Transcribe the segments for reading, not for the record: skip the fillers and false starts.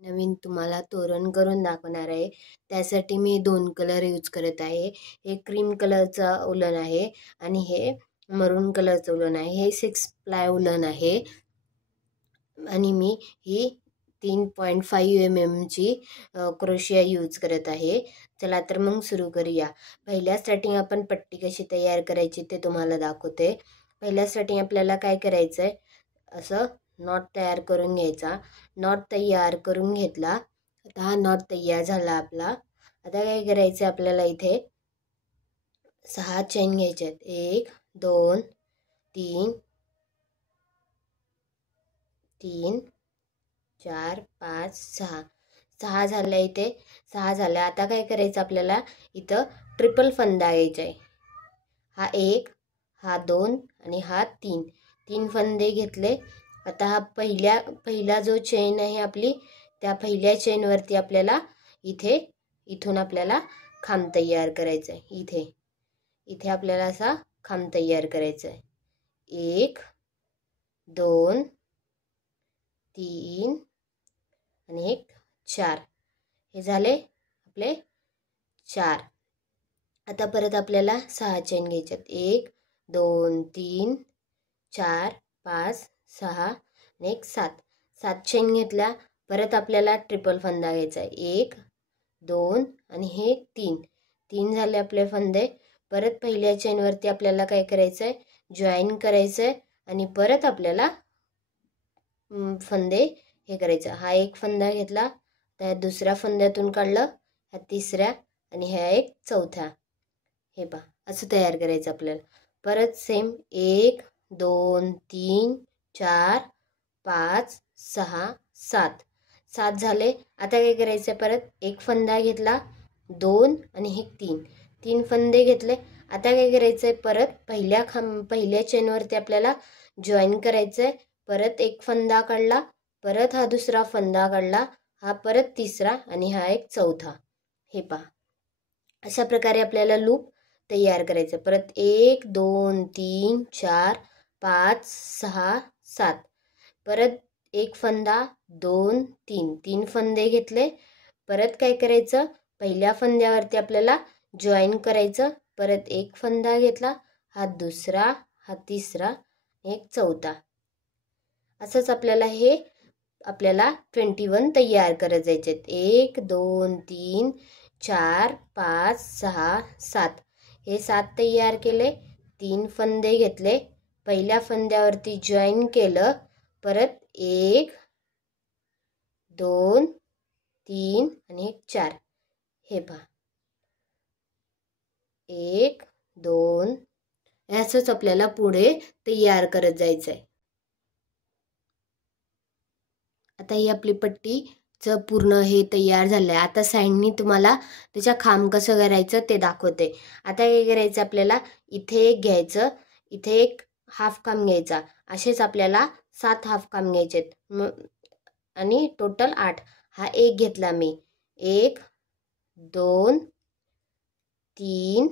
नवीन तुम्हाला तोरण करून दाखवणार आहे. त्यासाठी मी 2 कलर यूज करत आहे. हे क्रीम कलरचा उलन आहे आणि हे मरून कलरचं उलन आहे. हे 6 प्लाय उलन आहे आणि मी ही 3.5 mm ची क्रोशिया यूज करत आहे. चला तर मग सुरू करूया. पहिल्या स्टार्टिंग आपण पट्टी कशी तयार करायची ते तुम्हाला दाखवते. पहिल्या स्टार्टिंग आपल्याला काय करायचं आहे, असं नॉट तयार करून घ्यायचा. नॉट तयार करून घेतला. आता हा नॉट तयार झाला आपला. आता काय करायचं आपल्याला, इथे 6 चेन घ्यायच्यात. 1 2 3 3 4 5 6 6 झाल्या. इथे 6 झाल्या. आता काय करायचं आपल्याला, इथं ट्रिपल फंदा घ्यायचा आहे. हा 1, हा 2 आणि हा 3. 3 फंदे घेतले. आता हा पहिला जो चेन आहे आपली, त्या पहिल्या चेनवरती आपल्याला इथून आपल्याला खांब तयार करायचा आहे. इथे आपल्याला असा खांब तयार करायचा आहे. 1 2 3 आणि 4. हे झाले आपले 4. आता परत आपल्याला 6 चेन घ्यायच्यात. 1 2 3 4 5 6 आणि 7. 7 चेन घेतल्या. परत आपल्याला ट्रिपल फंदा घ्यायचा आहे. 1 2 आणि हे 3. 3 झाले आपले फंदे. परत पहिल्या चेनवरती आपल्याला काय करायचं आहे, जॉईन करायचं आहे आणि परत आपल्याला फंदे हे करायचं. हा एक फंदा घेतला, त्या दुसऱ्या फंद्यातून काढलं, ह्या तिसऱ्या आणि ह्या एक चौथ्या. हे पहा, असं तयार करायचं आपल्याला. परत सेम 1 2 3 4 5 6 7. 7 झाले. आता काय करायचं, परत एक फंदा घेतला, 2 आणि हे 3. 3 फंदे घेतले. आता काय करायचंय, परत पहिल्या चेनवरती आपल्याला जॉईन करायचंय. परत एक फंदा काढला, परत हा दुसरा फंदा काढला, हा परत तिसरा आणि हा एक चौथा. हे पहा, अशा प्रकारे आपल्याला लूप तयार करायचं. परत 1 2 3 4 5 6 7. परत एक फंदा, 2 3. 3 फंदे घेतले. परत काय करायचं, पहिल्या फंद्यावरती आपल्याला जॉईन करायचं. परत एक फंदा घेतला, हा दुसरा, हा तिसरा, एक चौथा. असंच आपल्याला 21 तयार करत जायचे. 1 2 3 4 5 6 7. हे 7 तयार केले. 3 फंदे घेतले. पहिल्या फंद्यावरती जॉईन केलं. परत 1 2 3 आणि 4. हे पहा, 1 2. असंच आपल्याला पुढे तयार करत जायचंय. आता ही आपली पट्टीचं पूर्ण हे तयार झालंय. आता साईडनी तुम्हाला त्याच्या खांब कसं करायचं ते दाखवते. आता काय करायचं आपल्याला, इथे एक घ्यायचं, इथे एक हाफ खांब घ्यायचा. असेच आपल्याला 7 हाफ खांब घ्यायचे आणि टोटल 8. हा एक घेतला मी. 1 2 3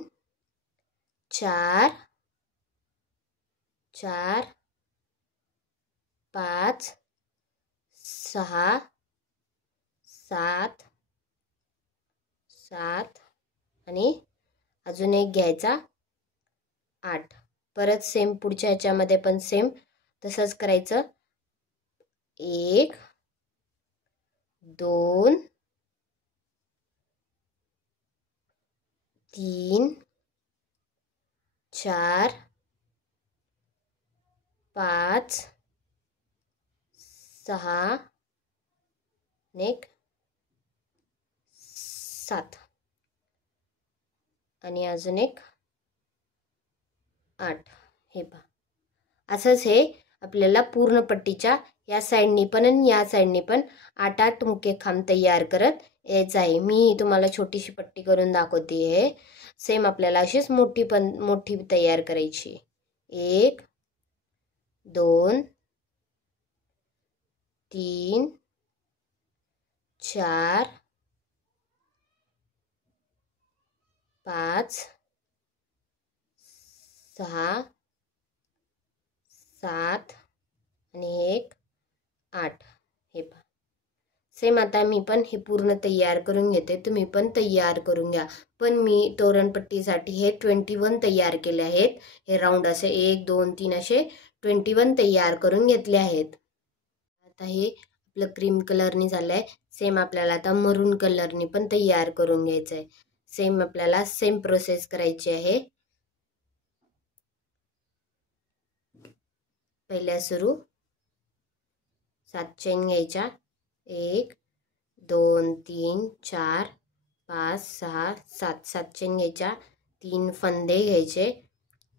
4 4 5 6 7 7 आणि अजून एक घ्यायचा 8. परत सेम पुढच्या ह्याच्यामध्ये पण सेम तसंच करायचं. 1 2 3 4 5 6 आणि 7 आणि अजून एक 8. हे पहा, असंच हे आपल्याला पूर्ण पट्टीच्या या साईडनी पण आणि या साईडनी पण 8 मुके खांब तयार करत यायचं आहे. मी तुम्हाला छोटीशी पट्टी करून दाखवते आहे. सेम आपल्याला अशीच मोठी तयार करायची. 1 2 3 4 5 6 7 आणि 8. हे पहा, सेम आता मी पण हे पूर्ण तयार करून घेते, तुम्ही पण तयार करून घ्या. पण मी तोरणपट्टीसाठी हे 21 तयार केले आहेत. हे राऊंड असे 1 2 3 असे 21 तयार करून घेतले आहेत. आता हे आपलं क्रीम कलरनी झालंय. सेम आपल्याला आता मरून कलरनी पण तयार करून घ्यायचं आहे. सेम आपल्याला सेम प्रोसेस करायची आहे. पहिल्या सुरू 7 चेन घ्यायच्या, 1 2 3 4 5 6 7 7 चेन घ्यायच्या. 3 फंदे घ्यायचे.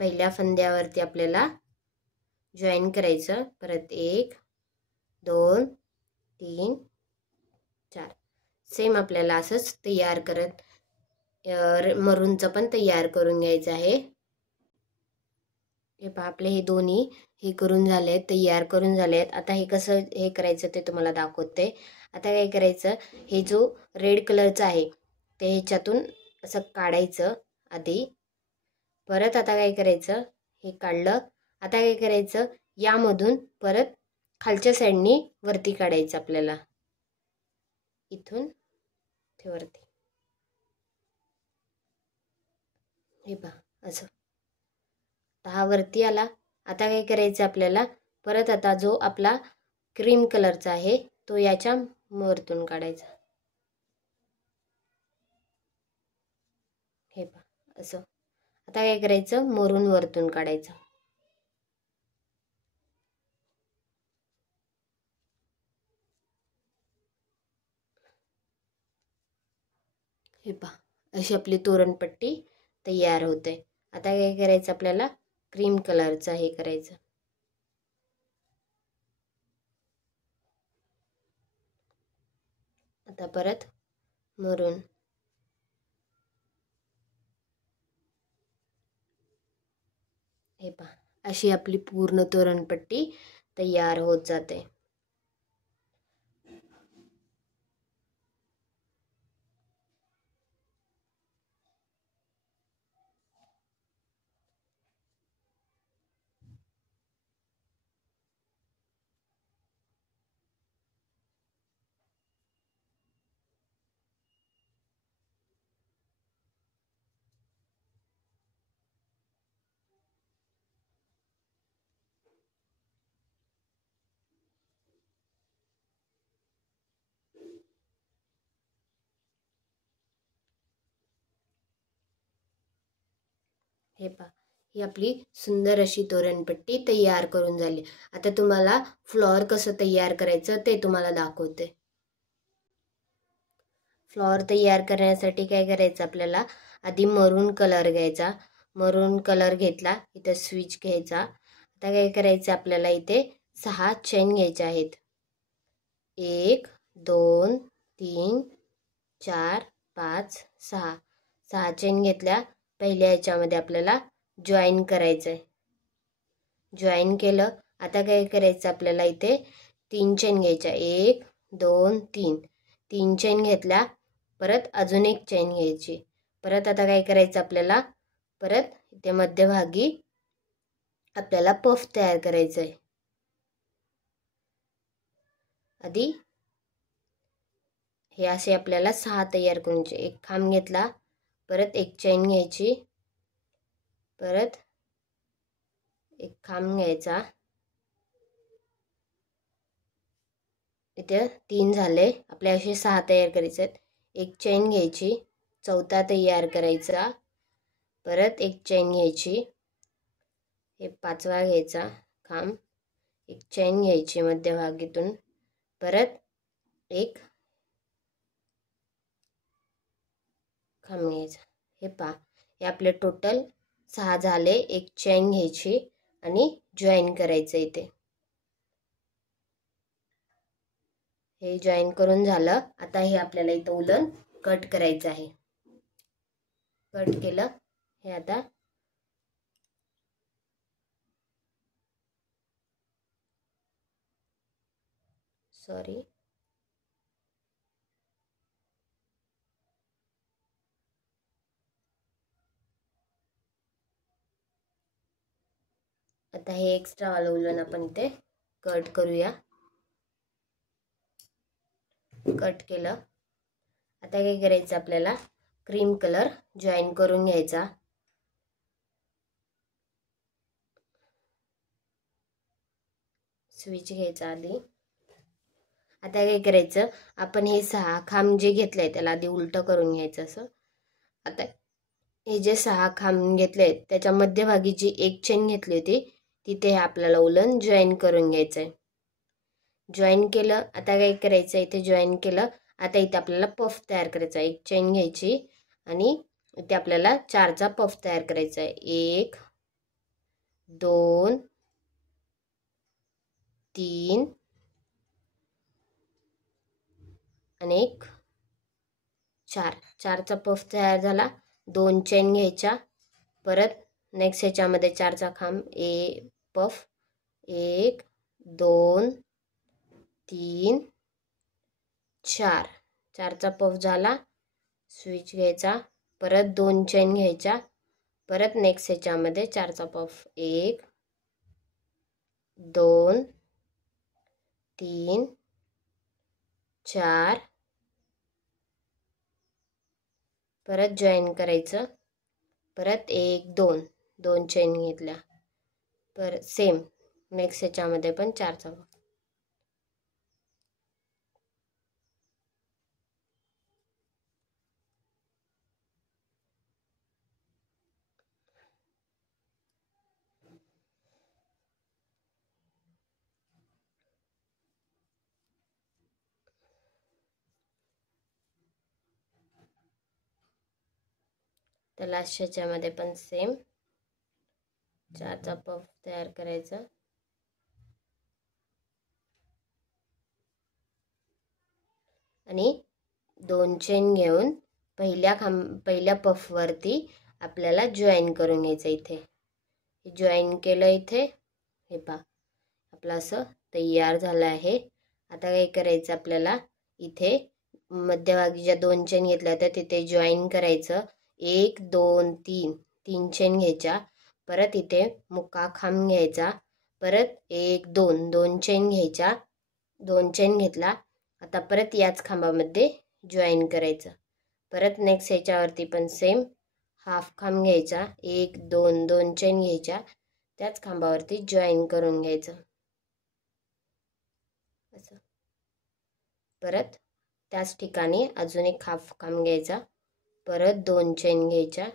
पहिल्या फंद्यावरती आपल्याला जॉईन करायचं. परत 1 2 3 4 सेम आपल्याला असंच तयार करत मरूनचं पण तयार करून घ्यायचं आहे. हे पहा आपले हे दोन्ही हे करून झाले, तयार करून झाले आहेत. आता हे कसं हे करायचं ते तुम्हाला दाखवते. आता काय करायचं, हे जो रेड कलरचं आहे ते ह्याच्यातून असं काढायचं आधी. परत आता काय करायचं, हे काढलं. आता काय करायचं, यामधून परत खालच्या साईडनी वरती काढायचं आपल्याला, इथून ते वरती. हे पहा असं. हा वरती आला. आता काय करायचं आपल्याला, परत आता जो आपला क्रीम कलरचा आहे तो याच्या वरतून काढायचा. हे पहा असं. आता काय करायचं, मरून वरतून काढायचं. हे पहा अशी आपली तोरणपट्टी तयार होते. आता काय करायचं आपल्याला, क्रीम कलरचा हे करायचं. आता परत मरून. हे पहा अशी आपली पूर्ण तोरणपट्टी तयार होत जाते. हे पहा ही आपली सुंदर अशी तोरणपट्टी तयार करून झाली. आता तुम्हाला फ्लॉवर कसं तयार करायचं ते तुम्हाला दाखवते. फ्लॉवर तयार करण्यासाठी काय करायचं आपल्याला, आधी मरून कलर घ्यायचा. मरून कलर घेतला, इथं स्विच घ्यायचा. आता काय करायचं आपल्याला, इथे 6 चेन घ्यायच्या आहेत. 1 2 3 4 5 6 6 चेन घेतल्या. पहिल्या ह्याच्यामध्ये आपल्याला जॉईन करायचं आहे. जॉईन केलं. आता काय करायचं आपल्याला, इथे 3 चेन घ्यायच्या. 1 2 3 3 चेन घेतल्या. परत अजून एक चेन घ्यायची. परत आता काय करायचं आपल्याला, परत इथे मध्यभागी आपल्याला पफ तयार करायचं आहे. आधी हे असे आपल्याला 6 तयार करून, एक खांब घेतला. परत एक चेन घ्यायची. परत एक खांब घ्यायचा. इथे 3 झाले. आपल्या असे 6 तयार करायचे आहेत. एक चेन घ्यायची, चौथा तयार करायचा. परत एक चेन घ्यायची, हे 5वा घ्यायचा खांब. एक चेन घ्यायची मध्यभागीतून. परत एक खांब घ्यायचा. हे पहा हे आपले टोटल 6 झाले. एक चेन घ्यायची आणि जॉईन करायचं इथे. हे जॉईन करून झालं. आता हे आपल्याला इथं उलन कट करायचं आहे. कट केलं. हे आता सॉरी आता हे एक्स्ट्रा वालं उलन आपण इथे कट करूया. कट केलं. आता काय करायचं आपल्याला क्रीम कलर जॉईन करून घ्यायचा. स्विच घ्यायचा आधी. आता काय करायचं आपण हे 6 खांब जे घेतले त्याला आधी उलटं करून घ्यायचं असं. आता हे जे 6 खांब घेतले त्याच्या मध्यभागी जी एक चेन घेतली होती तिथे आपल्याला उलन जॉईन करून घ्यायचंय. जॉईन केलं. आता काय करायचं इथे जॉईन केलं. आता इथे आपल्याला पफ तयार करायचा. एक चेन घ्यायची आणि इथे आपल्याला 4चा पफ तयार करायचा आहे. 1 2 3 आणि 4. 4चा पफ तयार झाला. 2 चेन घ्यायच्या. परत नेक्स्ट ह्याच्यामध्ये 4चा खांब पफ 1 2 3 4. 4चा पफ झाला. स्विच घ्यायचा. परत 2 चेन घ्यायच्या. परत नेक्स्ट ह्याच्यामध्ये 4चा पफ 1 2 3 4. परत जॉईन करायचं. परत 1 2 2 चेन घेतल्या. परत सेम नेक्स्ट ह्याच्यामध्ये पण 4चा पफ. तर लास्ट ह्याच्यामध्ये पण सेम 4चा पफ तयार करायचा. आणि 2 चेन घेऊन पहिल्या पफवरती आपल्याला जॉईन करून घ्यायचं. इथे जॉईन केलं. इथे हे पहा आपलं असं तयार झालं आहे. आता काय करायचं आपल्याला इथे मध्यभागी ज्या 2 चेन घेतल्या होत्या तिथे जॉईन करायचं. 1 2 3 3 चेन घ्यायच्या. परत इथे मुक्का खांब घ्यायचा. परत 1 2 2 चेन घ्यायच्या. 2 चेन घेतला. आता परत याच खांबामध्ये जॉईन करायचं. परत नेक्स्ट ह्याच्यावरती पण सेम हाफ खांब घ्यायचा. 1 2 2 चेन घ्यायच्या. त्याच खांबावरती जॉईन करून घ्यायचं असं. परत त्याच ठिकाणी अजून एक हाफ खांब घ्यायचा. परत 2 चेन घ्यायच्या.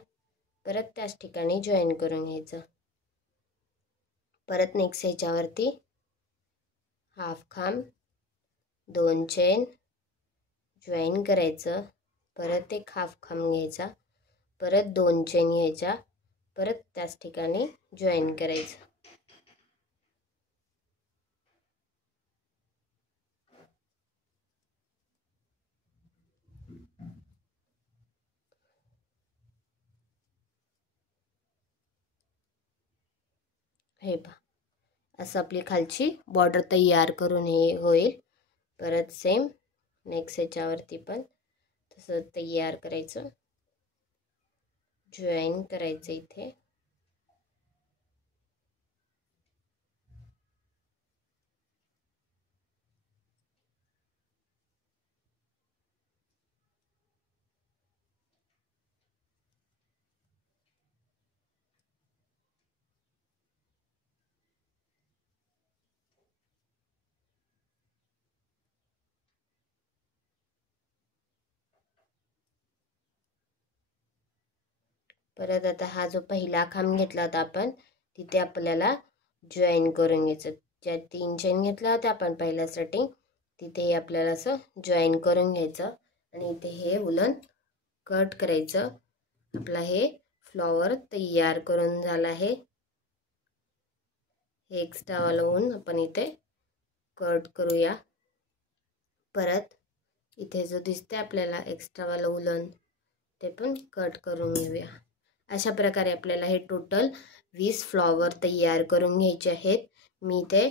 परत त्याच ठिकाणी जॉईन करून घ्यायचं. परत नेक्स्ट ह्याच्यावरती हाफ खांब 2 चेन जॉईन करायचं. परत एक हाफ खांब घ्यायचा. परत 2 चेन घ्यायच्या. परत त्याच ठिकाणी जॉईन करायचं. हे पहा असं आपली खालची बॉर्डर तयार करून हे होईल. परत सेम नेक्स्ट ह्याच्यावरती पण तसं तयार करायचं. जॉईन करायचं इथे. परत आता हा जो पहिला खांब घेतला होता आपण तिथे आपल्याला जॉईन करून घ्यायचं. ज्या 3 चेन घेतल्या होत्या आपण पहिल्या स्टार्टिंग तिथे आपल्याला असं जॉईन करून घ्यायचं. आणि इथे हे उलन कट करायचं. आपला हे फ्लॉवर तयार करून झाला आहे. हे एक्स्ट्रावाला ऊन आपण इथे कट करूया. परत इथे जो दिसते आपल्याला एक्स्ट्रावाला उलन ते पण कट करून घेऊया. अशा प्रकारे आपल्याला हे टोटल 20 फ्लॉवर तयार करून घ्यायचे आहेत. मी इथे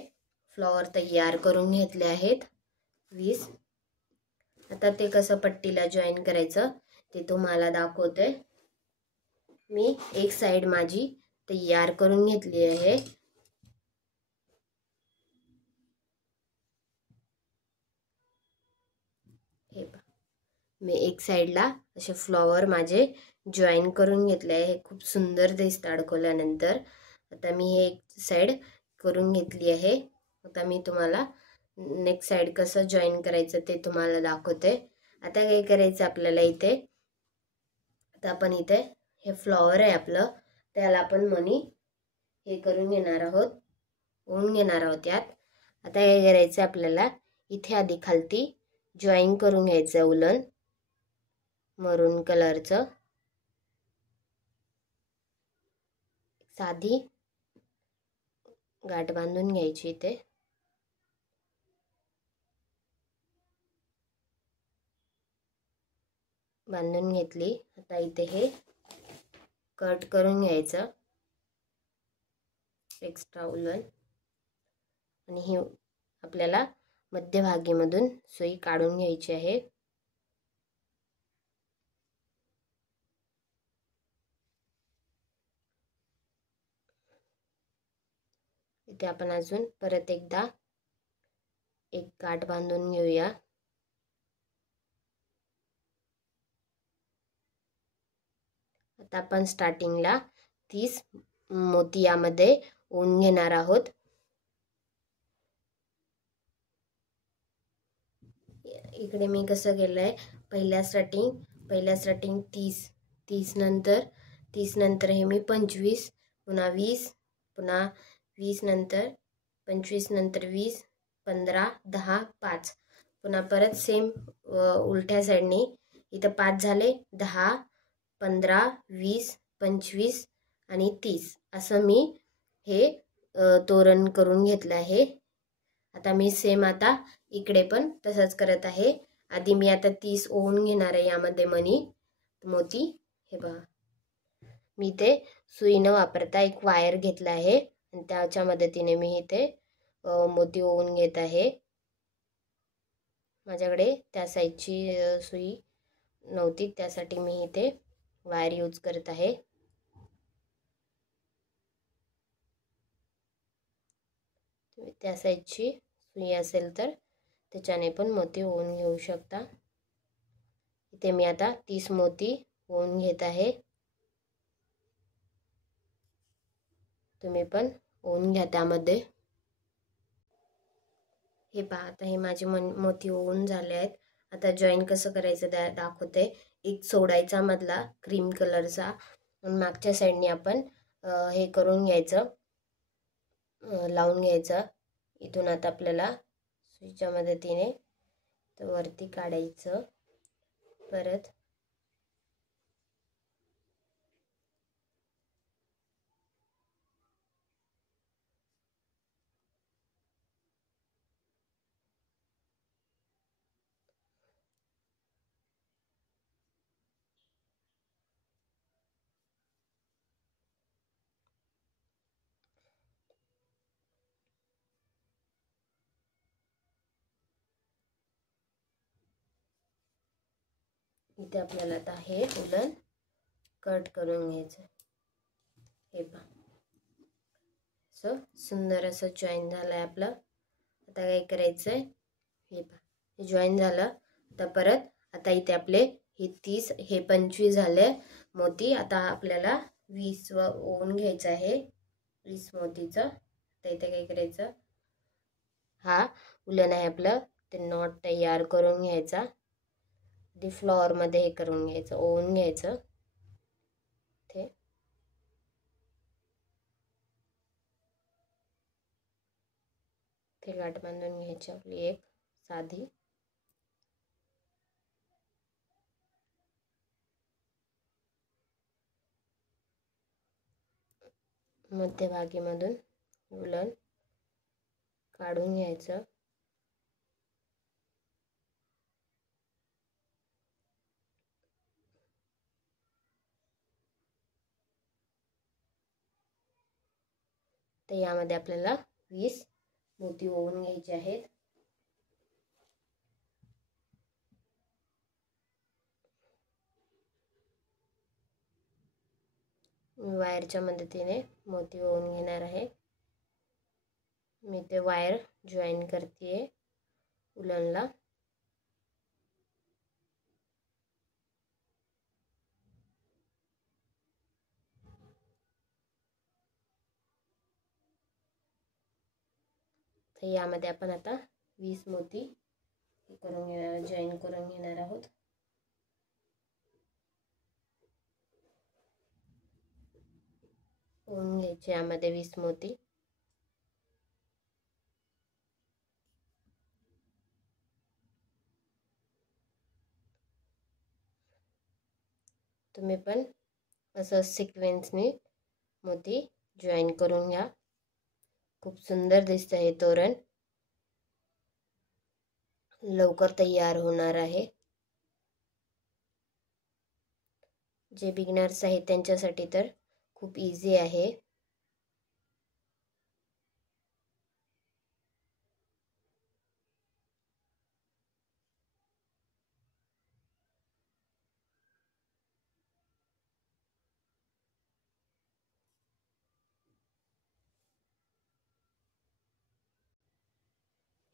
फ्लॉवर तयार करून घेतले आहेत 20. आता ते कसं पट्टीला जॉईन करायचं ते तुम्हाला दाखवते. मी एक साइड माझी तयार करून घेतली आहे. मी एक साईडला असे फ्लॉवर माझे जॉईन करून घेतले आहे. हे खूप सुंदर दिसतं अडकवल्यानंतर. आता मी हे एक साईड करून घेतली आहे. आता मी तुम्हाला नेक्स्ट साईड कसं जॉईन करायचं ते तुम्हाला दाखवते. आता काय करायचं आपल्याला इथे, आता आपण इथे हे फ्लॉवर आहे आपलं, त्याला आपण मनी हे करून घेणार आहोत, ओवून घेणार आहोत यात. आता काय करायचं आपल्याला, इथे आधी खालती जॉईन करून घ्यायचं उलन मरून कलरचं. साधी गाठ बांधून घ्यायची इथे. बांधून घेतली. आता इथे हे कट करून घ्यायचं एक्स्ट्रा उलन, आणि ही आपल्याला मध्यभागीमधून सुई काढून घ्यायची आहे. इथे आपण अजून परत एकदा एक गाठ बांधून घेऊया. आता आपण स्टार्टिंगला 30 मोती यामध्ये ओवून घेणार आहोत. इकडे मी कसं केलंय, पहिल्या स्टार्टिंग 30 नंतर हे मी 25, पुन्हा 20, पुन्हा 20 नंतर 25, नंतर 20, 15, 10, 5, पुन्हा परत सेम उलट्या साईडने इथं 5 झाले, 10, 15, 20, 25 आणि 30 असं मी हे तोरण करून घेतलं आहे. आता मी सेम आता इकडे पण तसंच करत आहे. आधी मी आता 30 ओवून घेणार आहे यामध्ये मोती. हे बघा, मी ते सुई न वापरता एक वायर घेतला आहे आणि त्याच्या मदतीने मी इथे मोती ओवून घेत आहे. माझ्याकडे त्या साईजची सुई नव्हती, त्यासाठी मी इथे वायर यूज करत आहे. त्या साईजची सुई असेल तर त्याच्याने पण मोती ओवून घेऊ शकता. इथे मी आता 30 मोती ओवून घेत आहे. तुम्ही पण ओवून घ्या त्यामध्ये. हे पहा, आता हे माझे मोती ओवून झाले आहेत. आता जॉईन कसं करायचं दाखवते. एक सोडायचा मधला क्रीम कलरचा, मागच्या साईडने आपण हे करून घ्यायचं, लावून घ्यायचं. इथून आता आपल्याला सुईच्या मदतीने वरती काढायचं. परत इथे आपल्याला आता हे उलन कट करून घ्यायचं. हे पहा, असं सुंदर असं जॉईन झालंय आपलं. आता काय करायचंय, हे पहा, हे जॉईन झालं. आता परत आता इथे आपले हे 30, हे 25 झाले मोती. आता आपल्याला 20 ओवून घ्यायचं आहे, 20 मोतीचं. तर इथे काय करायचं, हा उलन आहे आपलं, ते नॉट तयार करून घ्यायचा. ते फ्लॉवर मध्ये हे करून घ्यायचं, ओवून घ्यायचं. ते गाठ बांधून घ्यायची आपली एक साधी. मध्यभागीमधून उलन काढून घ्यायचं. तर यामध्ये आपल्याला 20 मोती ओवून घ्यायचे आहेत. मी वायरच्या मदतीने मोती ओवून घेणार आहे. मी ते वायर जॉईन करते उलनला. तर यामध्ये आपण आता 20 मोती जॉईन करून घेणार आहोत. ओवून घ्यायचे यामध्ये 20 मोती. तुम्ही पण असं सिक्वेन्सने मोती जॉईन करून घ्या. खूप सुंदर दिसतं हे तोरण. लवकर तयार होणार आहे. जे बिगिनर्स आहेत त्यांच्यासाठी तर खूप इझी आहे.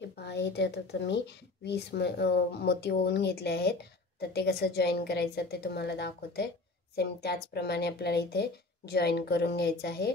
हे पहा, इथे आता मी 20 मोती ओवून घेतले आहेत. तर ते कसं जॉईन करायचं ते तुम्हाला दाखवते. सेम त्याचप्रमाणे आपल्याला इथे जॉईन करून घ्यायचं आहे.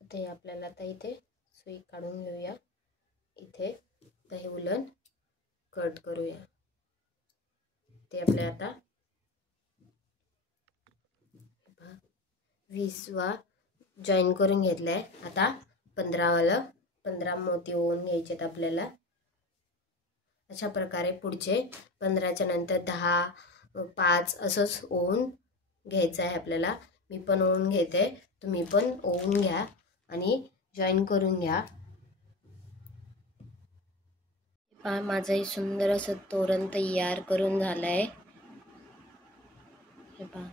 ते आपल्याला आता इथे सुई काढून घेऊया. इथे हे उलन कट करूया. ते आपल्या आता 20वा जॉईन करून घेतलाय. आता 15 मोती ओवून घ्यायचेत आपल्याला. अशा प्रकारे पुढचे 15च्या नंतर 10, 5 असंच ओवून घ्यायचं आहे आपल्याला. मी पण ओवून घेते, तुम्ही पण ओवून घ्या आणि जॉईन करून घ्या. माझं हे सुंदर असं तोरण तयार करून झालंय. हे पहा,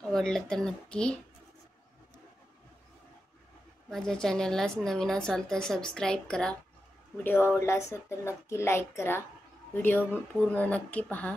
आवडलं तर नक्की माझ्या चॅनलला नवीन असाल तर सबस्क्राईब करा. व्हिडिओ आवडला असेल तर नक्की लाईक करा. व्हिडिओ पूर्ण नक्की पहा.